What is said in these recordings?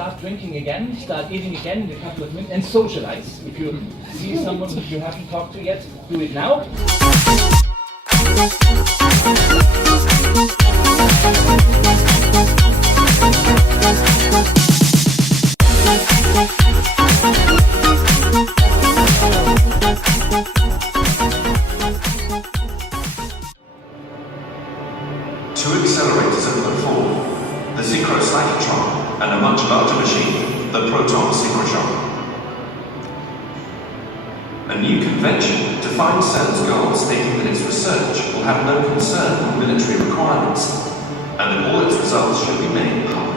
start drinking again, start eating again in a couple of minutes, and socialize. If you see someone who you haven't talked to yet, do it now. Two accelerators have put forward, the synchrocyclotron and a much larger machine, the proton synchrotron. A new convention defines CERN's goal, stating that its research will have no concern with military requirements, and that all its results should be made public.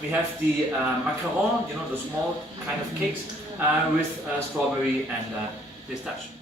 We have the macaron, you know, the small kind of cakes with strawberry and pistachio.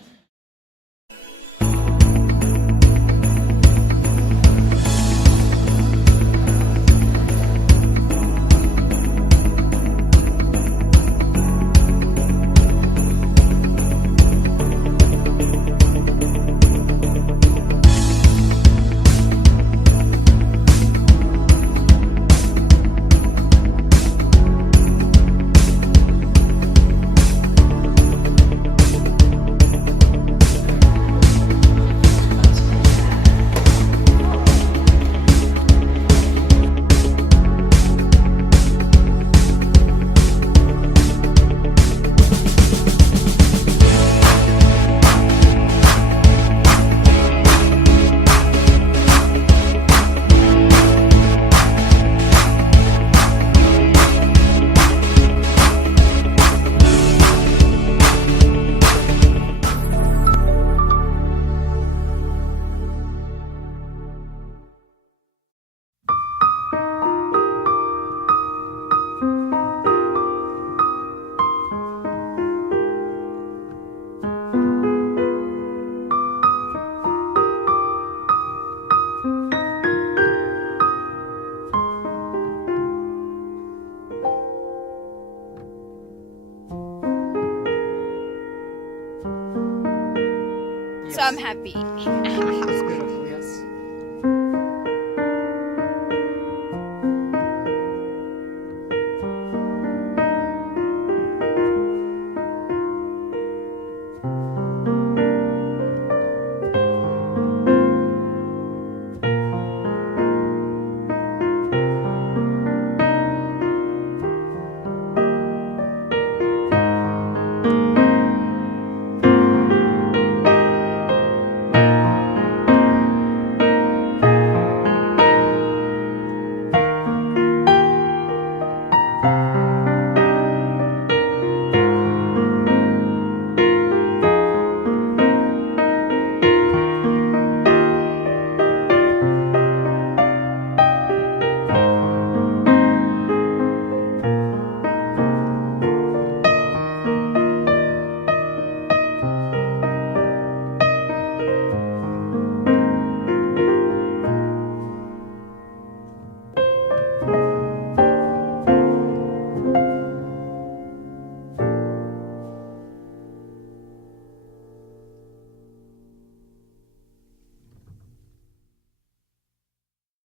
So I'm happy.